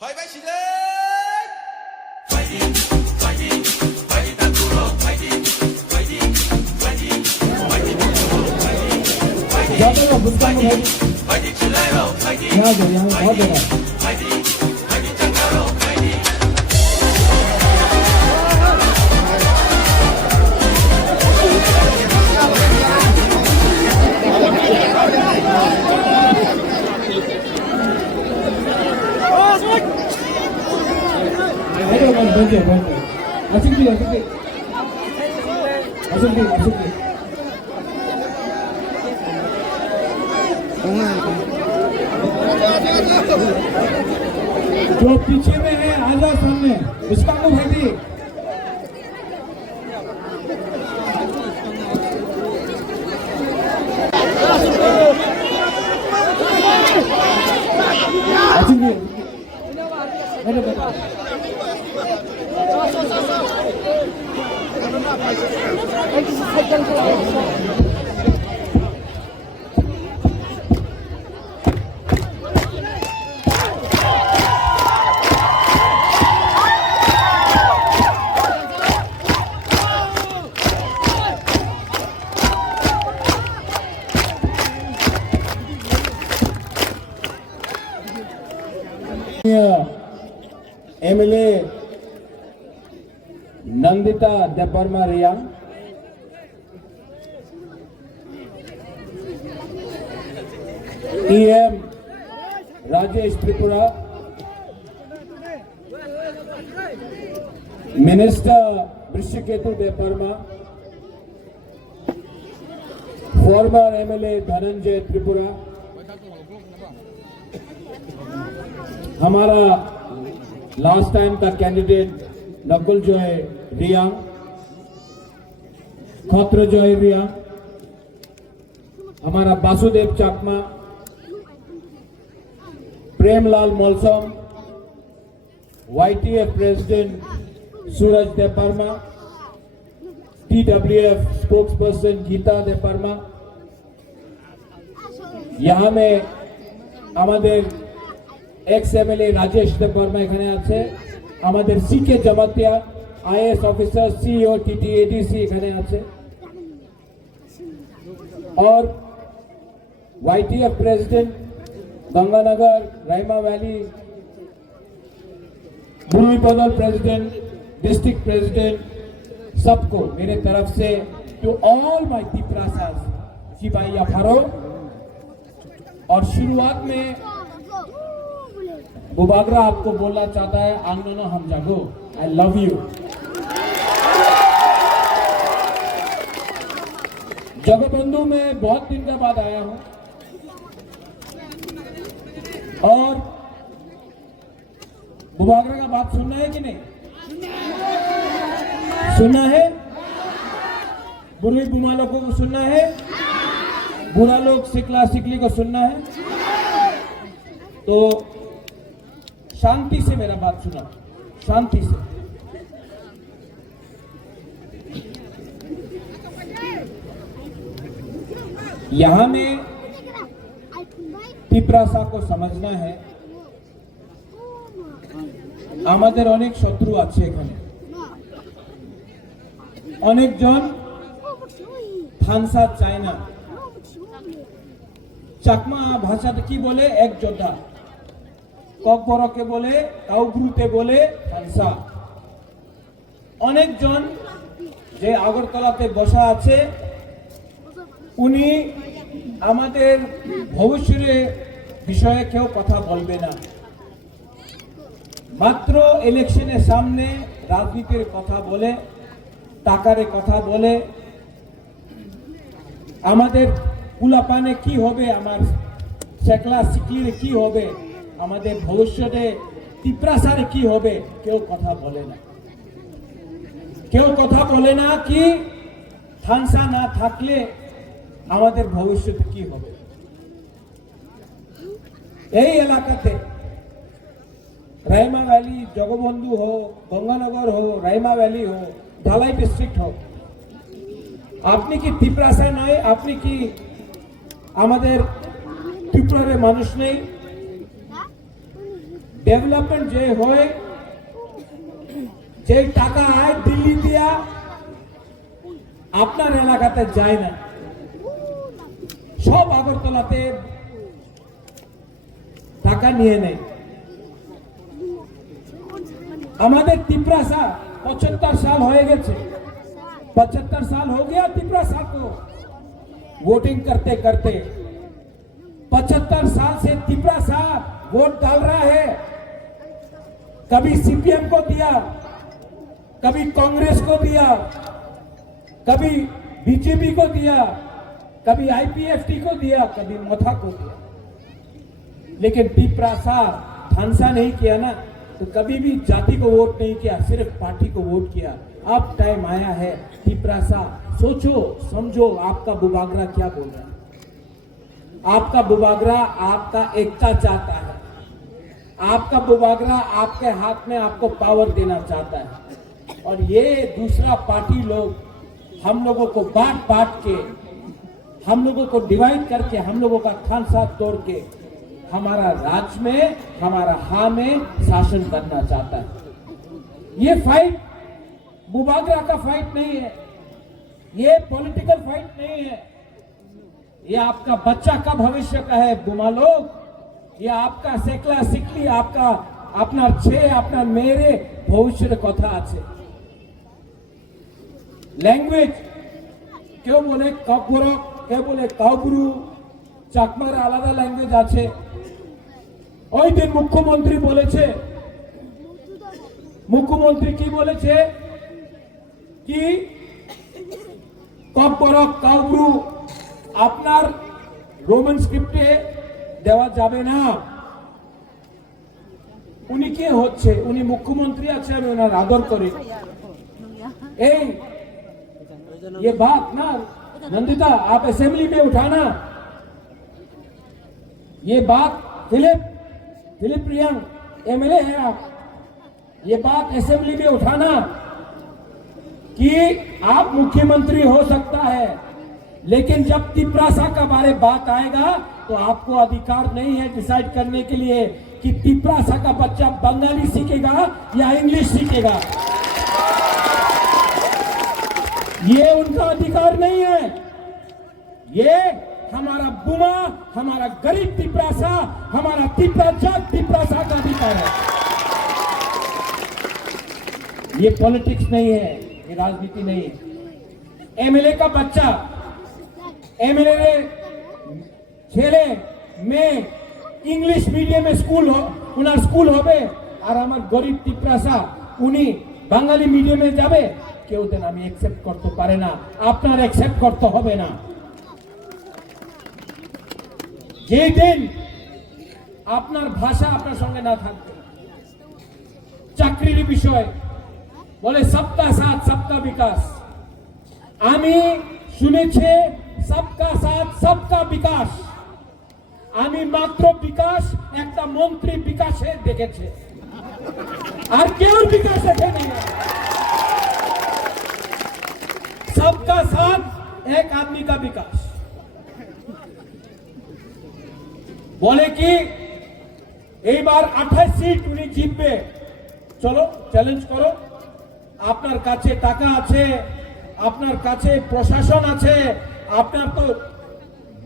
Fight, fight, fighting, fighting, fighting tan duro, fighting, fighting, fighting, fighting duro, fighting, fighting, fighting, fighting chileno, fighting, fighting, fighting, fighting changaro, fighting. जो पीछे में है आजा सामने उसका को भाई MLA Nandita Debbarma Riya EM Rajesh Tripura minister Brishaketu Debbarma former MLA Dhananjoy Tripura हमारा लास्ट टाइम का कैंडिडेट नकुल जॉय रिया खत्र जॉय रिया हमारा Vasudev Chakma Premlal Molsom YTF president Suraj Debbarma TWF spokesperson Gita Debbarma यहाँ में हमारे एक्स एमएलए राजेश देपरमा এখানে আছে আমাদের CK Jamatia IAS officer CEO TTADC এখানে আছে और YTF president Ganganagar Raima valley बुरुईपदल प्रेसिडेंट डिस्ट्रिक्ट प्रेसिडेंट सबको मेरे तरफ से टू ऑल माय तिप्रासास शिवाइया फारो और शुरुआत में बुबागरा आपको बोलना चाहता है आंगनो हम जागो आई लव यू जगबंधु में बहुत दिन के बाद आया हूं और बुबागरा का बात सुनना है कि नहीं सुनना है बुरी बुमा लोगों को सुनना है बुरा लोग सिकला सिकली को सुनना है तो शांति से मेरा बात सुना शांति से यहां में तिप्रासा को समझना है আমাদের অনেক শত্রু আছে এখানে অনেকজন থানসা চায় না চাকমা ভাষাতে কি বলে এক যোদ্ধা ককবরকে বলে কাউগ্রুতে বলে থানসা অনেকজন যে আগরতলাতে বসা আছে উনি আমাদের ভবিষ্যতের বিষয়ে কেউ কথা বলবে না মাত্র ইলেকশনের সামনে রাজনীতির কথা বলে টাকার কথা বলে আমাদের কুলাপানে কি হবে আমার শেকলা সিকলির কি হবে আমাদের ভবিষ্যতে তিপ্রাসারে কি হবে কেউ কথা বলে না কি থানসা না থাকলে আমাদের ভবিষ্যতে কি হবে এই এলাকাতে राइमा वैली जगबंधु हो गंगानगर हो राइमा वैली हो ढालाई डिस्ट्रिक्ट हो आपनी की तिप्रासा नय आपनी की आमादेर त्रिपुरार मानुष नहीं ডেভেলপমেন্ট যে হয়, যে টাকা আয় দিল্লি দিয়া আপনার এলাকাতে যায় না, সব আগরতলাতে টাকা নিয়ে নেয়। আমাদের तिपरासा 75 साल हो गए, 75 साल हो गया तिपरासा को वोटिंग करते करते। 75 साल से तिपरासा वोट डाल रहा है। कभी सीपीएम को दिया, कभी कांग्रेस को दिया, कभी बीजेपी को दिया, कभी आईपीएफटी को दिया, कभी मोथा को दिया, लेकिन तिपरासा ढांसा नहीं किया ना, तो कभी भी जाति को वोट नहीं किया, सिर्फ पार्टी को वोट किया। अब टाइम आया है तिपरासा सोचो समझो, आपका बुबागरा क्या बोल रहा है। आपका बुबागरा आपका एकता चाहता है, आपका बुबागरा आपके हाथ में आपको पावर देना चाहता है। और ये दूसरा पार्टी लोग हम लोगों को बांट बांट के, हम लोगों को डिवाइड करके, हम लोगों का खान साथ तोड़ के हमारा राज्य में, हमारा हाँ में शासन करना चाहता है। ये फाइट बुबागरा का फाइट नहीं है, ये पॉलिटिकल फाइट नहीं है, ये आपका बच्चा का भविष्य का है बुमा लोग। ये आपका सेकला सिकली, आपका अपना छे अपना मेरे भविष्य कथा আছে। लैंग्वेज কেউ বলে কাকবরক, কেউ বলে কাউবুরু, চাকমার আলাদা ল্যাঙ্গুয়েজ আছে। ওই দিন মুখ্যমন্ত্রী বলেছে, মুখ্যমন্ত্রী কি বলেছে কি কাকবরক কাউবুরু আপনার রোমান স্ক্রিপ্টে দেওয়া যাবে না। উনি কে হচ্ছে? উনি মুখ্যমন্ত্রী আছে, আমি ওনার আদর করি। এই ये बात ना नंदिता आप असेंबली में उठाना, ये बात फिलिप रियांग एमएलए है आप, ये बात असेंबली में उठाना कि आप मुख्यमंत्री हो सकता है, लेकिन जब तिपरासा का बारे बात आएगा तो आपको अधिकार नहीं है डिसाइड करने के लिए कि तिपरासा का बच्चा बंगाली सीखेगा या इंग्लिश सीखेगा। ये उनका अधिकार नहीं है, ये हमारा बुमा, हमारा गरीब तिपरासा, हमारा तिपरासा का अधिकार है। ये पॉलिटिक्स नहीं है, ये राजनीति नहीं है। एमएलए का बच्चा, एमएलए छेले में इंग्लिश मीडियम स्कूल हो, उनार स्कूल होबे, और हमार गरीब तिपरासा उनी बांगाली मीडियम में जाबे, কেউ দেন আমি অ্যাকসেপ্ট করতে পারে না, আপনার অ্যাকসেপ্ট করতে হবে না। যে দিন আপনার ভাষা আপনার সঙ্গে না থাকবে, চাকরির বিষয় বলে সবকা সাথ সবকা বিকাশ, আমি শুনেছি সবকা সাথ সবকা বিকাশ, আমি মাত্র বিকাশ একটা মন্ত্রী বিকাশে দেখেছে, আর কেউ বিকাশ দেখেনি। सबका साथ एक आदमी का विकास बोले कि এই বার 28 সিট উনি জিতবে, চলো চ্যালেঞ্জ করো, আপনার কাছে টাকা আছে, আপনার কাছে প্রশাসন আছে, আপনার তো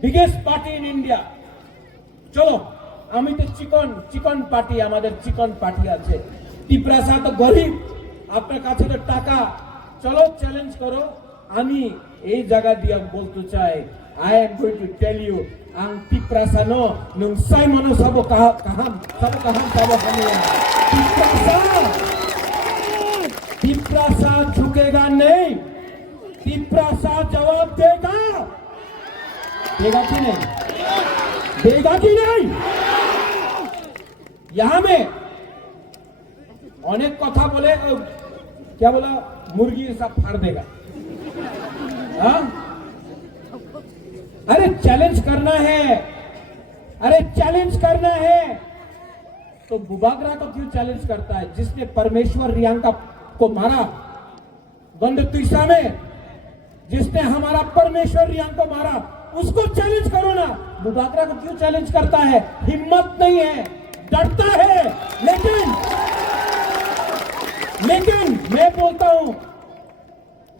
বিগেস্ট পার্টি ইন ইন্ডিয়া, চলো। আমি তো চিকন পার্টি, আমাদের চিকন পার্টি আছে, তিপরাসা তো গরিব, আপনার কাছে তো টাকা, চলো চ্যালেঞ্জ করো। আমি এই জায়গা দিয়ে বলতে চাই, I am going to tell you, আং তিপরাসা নো নুং সাই মনো সব কাহাম সব হামিয়া। तिपरासा झुकेगा नहीं, तिपरासा जवाब देगा, देगा कि नहीं, देगा कि नहीं। यहां में अनेक कथा बोले, क्या बोला, मुर्गी सब फाड़ देगा। हाँ? अरे चैलेंज करना है, अरे चैलेंज करना है तो बुबागरा को क्यों चैलेंज करता है? जिसने परमेश्वर रियांका को मारा गंडतीसा में, जिसने हमारा परमेश्वर रियांका को मारा, उसको चैलेंज करो ना। बुबागरा को क्यों चैलेंज करता है? हिम्मत नहीं है, डरता है, लेकिन मैं बोलता हूं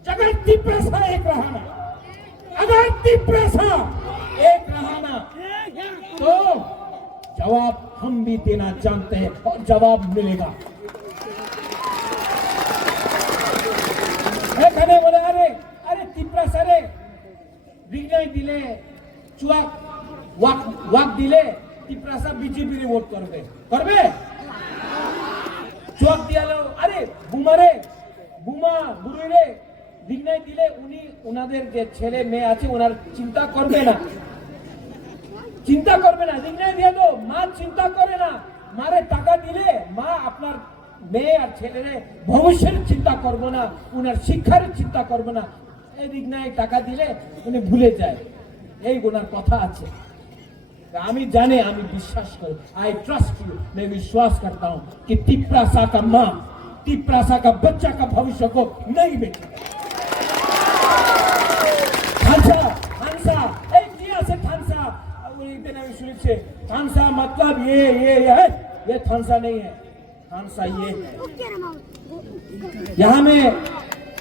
जगत तिप्रासा एक रहाना, अगर तिप्रासा एक रहाना तो जवाब हम भी देना जानते हैं और जवाब मिलेगा। एखाने बोले अरे अरे तिप्रासा रे विजय दिले चुआक वाक दिले तिप्रासा बीजेपी रे वोट करबे चुआक दियालो अरे বুমা বুড়িরে বিজয় দিলে উনি ওনাদের যে ছেলে মেয়ে আছে ওনার চিন্তা করবে না বিজয় দিয়ে তো মা চিন্তা করে না মারে টাকা দিলে মা আপনার মেয়ে আর ছেলেরে ভবিষ্যের চিন্তা করবো না ওনার শিক্ষার চিন্তা করবে না এই বিজয় টাকা দিলে উনি ভুলে যায় এই ওনার কথা আছে। আমি জানি আমি বিশ্বাস করি आई ट्रस्ट यू मैं विश्वास करता हूं कि तिप्रासा का मां तिप्रासा का बच्चा का भविष्य को नहीं बेचेगा। थानसा एक दिया से थानसा इतने भी सुनिए से थानसा मतलब ये है ये थानसा नहीं है थानसा ये है यहाँ में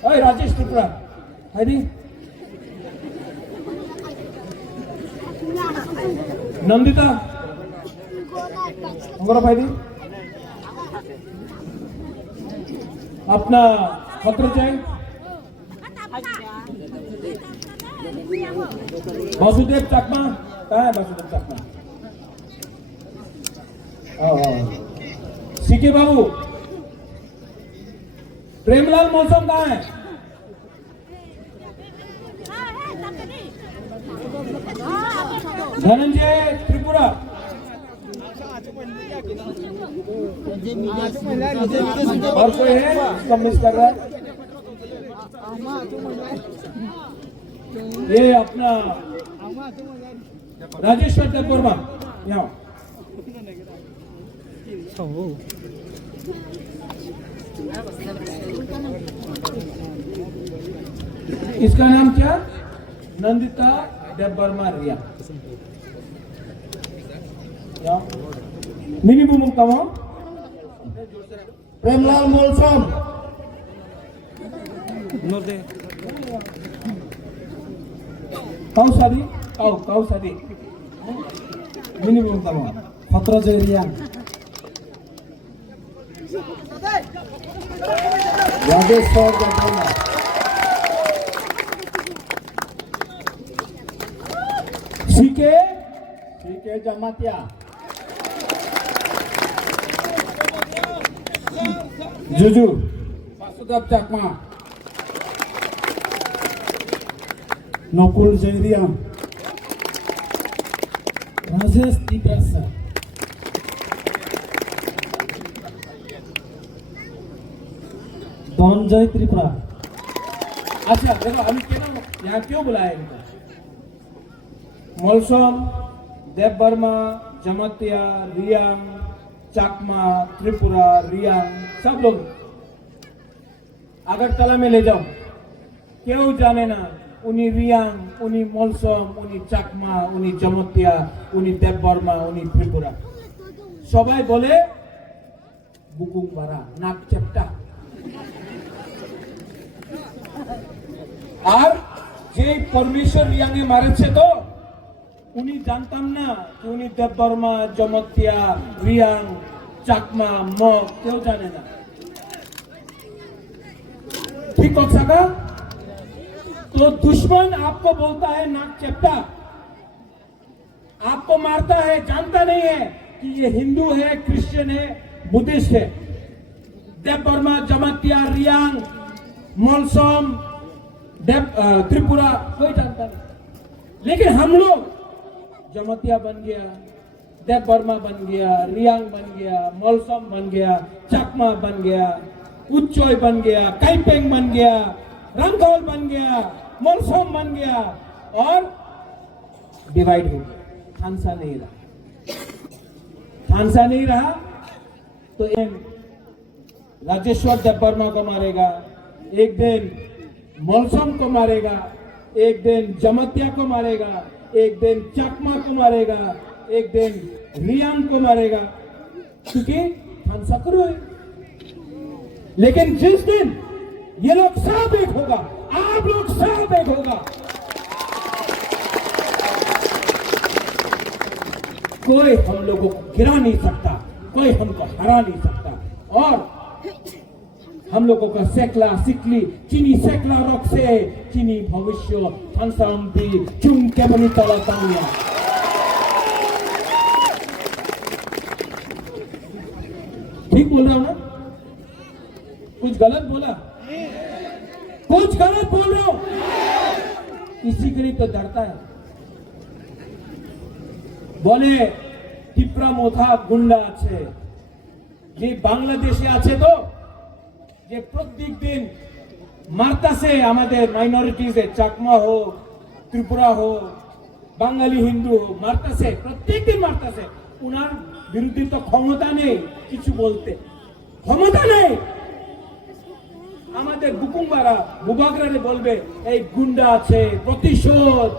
ओए राजेश त्रिपुरा है नी नंदिता भाई दी अपना पत्र चाहिए वासुदेव चकमा कहाँ है वासुदेव चकमा सीके बाबू प्रेमलाल मौसम कहाँ है धनंजय त्रिपुरा और कोई है इसको मिस कर रहा है ये अपना राजेश्वर देववर्मा यहाँ इसका नाम क्या नंदिता देववर्मा रिया मिनिमम कमा प्रेमलाल मौसम कौ शादी मिनिमम कमा पत्र रिया राजेश्वर देववर्मा सीके जमातिया जुजू वासुदेव चकमा नकुल जयरिया राजेश तिप्रासा धनंजय त्रिपुरा। अच्छा देखो हम यहाँ क्यों बुलाया इनको मौसम देववर्मा जमातिया रियांग चाकमा त्रिपुरा रियांग सब लोग अगरतला में ले जाओ क्यों जाने ना उन्हीं रियांग उन्हीं मौसम उन्हीं चाकमा उन्हीं जमातिया उन्हीं देववर्मा उन्हीं त्रिपुरा सबाई बोले बुकुम बारा नाक चेप्टा और जे परमेश्वर रियांगे मारे छे तो उन्हीं जानताम ना कि उन्हीं देववर्मा जमातिया रियांग चाकमा मग क्यों जाने ना ठीक हो सका तो दुश्मन आपको बोलता है नाक चेप्टा आपको मारता है जानता नहीं है कि ये हिंदू है क्रिश्चियन है बुद्धिस्ट है देववर्मा जमातिया रियांग मौसम त्रिपुरा कोई जानता नहीं लेकिन हम लोग जमातिया बन गया देववर्मा बन गया रियांग बन गया मौसम बन गया चकमा बन गया उच्चोय बन गया काइपेंग बन गया रंगौल बन गया मौसम बन गया और डिवाइड हो गया थानसा नहीं रहा तो राजेश्वर देववर्मा को मारेगा एक दिन मौसम को मारेगा एक दिन जमातिया को मारेगा एक दिन चकमा को मारेगा एक दिन रियांग को मारेगा क्योंकि थानसा करो है। लेकिन जिस दिन ये लोग सब एक होगा, आप लोग सब एक होगा, कोई हम लोगों को गिरा नहीं सकता, कोई हमको हरा नहीं सकता। और हम लोगों का सेकला सिकली चीनी सेकला रॉक से चीनी भविष्य थानसाम भी चुम के बनी चलाता हूं। ठीक बोल रहा हूं ना? कुछ गलत बोला? कुछ गलत बोल रहा हूं? इसी के लिए तो डरता है। बोले टिप्रा मोथा गुंडा আছে, যে বাংলাদেশে আছে তো যে প্রত্যেক দিন মারতাছে আমাদের মাইনরিটিজে, চাকমা হোক, ত্রিপুরা হোক, বাঙালি হিন্দু হোক, মারতাছে, প্রত্যেক দিন মারতাছে। উনার বিরুদ্ধে তো ক্ষমতা নেই কিছু বলতে, ক্ষমতা নেই। আমাদের বুকুমবারা বুবাগরারে বলবে এই গুন্ডা আছে, প্রতিশোধ,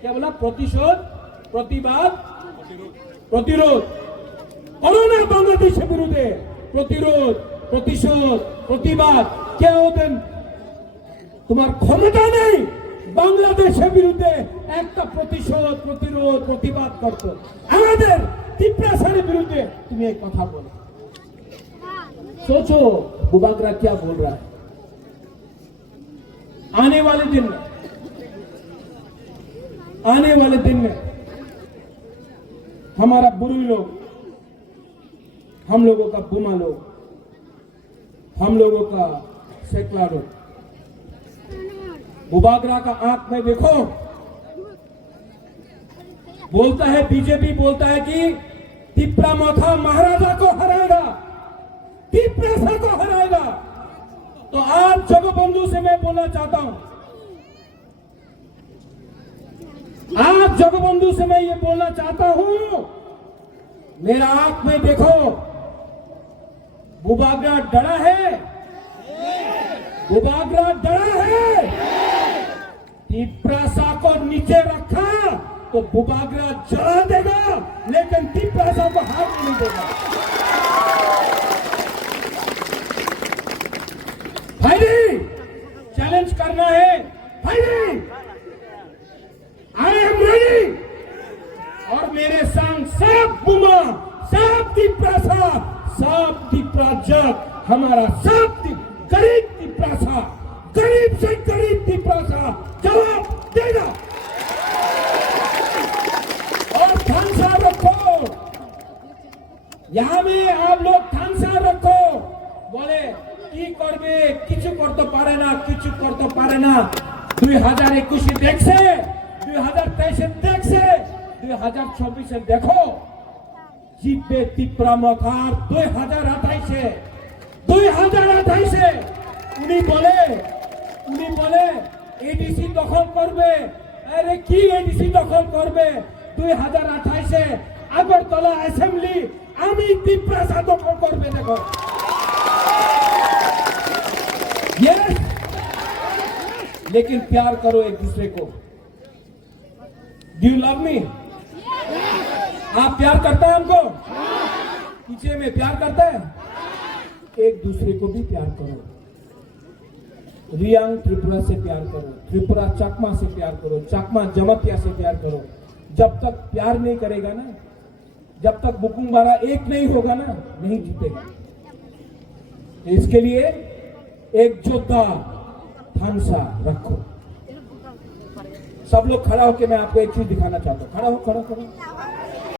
কে বলা, প্রতিশোধ, প্রতিবাদ, প্রতিরোধ। করোনা বাংলাদেশের বিরুদ্ধে প্রতিরোধ, প্রতিশোধ, প্রতিবাদ কেউ দেন। তোমার ক্ষমতা নেই বাংলাদেশের বিরুদ্ধে একটা প্রতিশোধ, প্রতিরোধ, প্রতিবাদ করতে। আমাদের টিপ্রাসারের বিরুদ্ধে তুমি এই কথা বলো। सोचो बुबागरा क्या बोल रहा है। आने वाले दिन में, आने वाले दिन में हमारा बुरी लोग, हम लोगों का बुमा लोग, हम लोगों का सेकला लोग, बुबागरा का आंख में देखो, बोलता है बीजेपी, बोलता है कि टिप्रा मोथा महाराजा को हराएगा, टिप्रासा को हराएगा। तो आज जगबंधु से मैं बोलना चाहता हूं, आज जगबंधु से मैं ये बोलना चाहता हूं, मेरा आंख में देखो, बुबागरा डरा है, बुबागरा डरा है। टिप्रासा को नीचे रखा तो बुबागरा जला देगा, लेकिन टिप्रासा को हाथ नहीं देगा। भाई चैलेंज करना है, भाई आई एम रेडी। और मेरे संग सब बुमा, सब टिप्रासा, सब टिप्राजक, हमारा सब गरीब टिप्रासा, गरीब से गरीब टिप्रासा जवाब देगा। और थानसा रखो, यहां में आप लोग थानसा रखो। बोले কি করবে, কিছু করতে পারে না, কিছু করতে পারে না। 2021 দেখছে, 2023 দেখছে, 2024 দেখো জিতবে টিপ্রা মোথার। 2028 উনি বলে এডিসি দখল করবে। আরে কি এডিসি দখল করবে? 2028 আগরতলা অ্যাসেম্বলি আমি টিপ্রাসা দখল করবে। দেখো यस, लेकिन प्यार करो एक दूसरे को। Do you love me? आप प्यार करता है हमको? पीछे में प्यार करता है। एक दूसरे को भी प्यार करो। रियांग त्रिपुरा से प्यार करो, त्रिपुरा चाकमा से प्यार करो, चाकमा जमतिया से प्यार करो। जब तक प्यार नहीं करेगा ना, जब तक बुकुंबारा एक नहीं होगा ना, नहीं जीतेगा। इसके लिए एक योद्धा थानसा रखो। सब लोग खड़ा होकर मैं आपको एक चीज दिखाना चाहता हूं। खड़ा हो, खड़ा करो।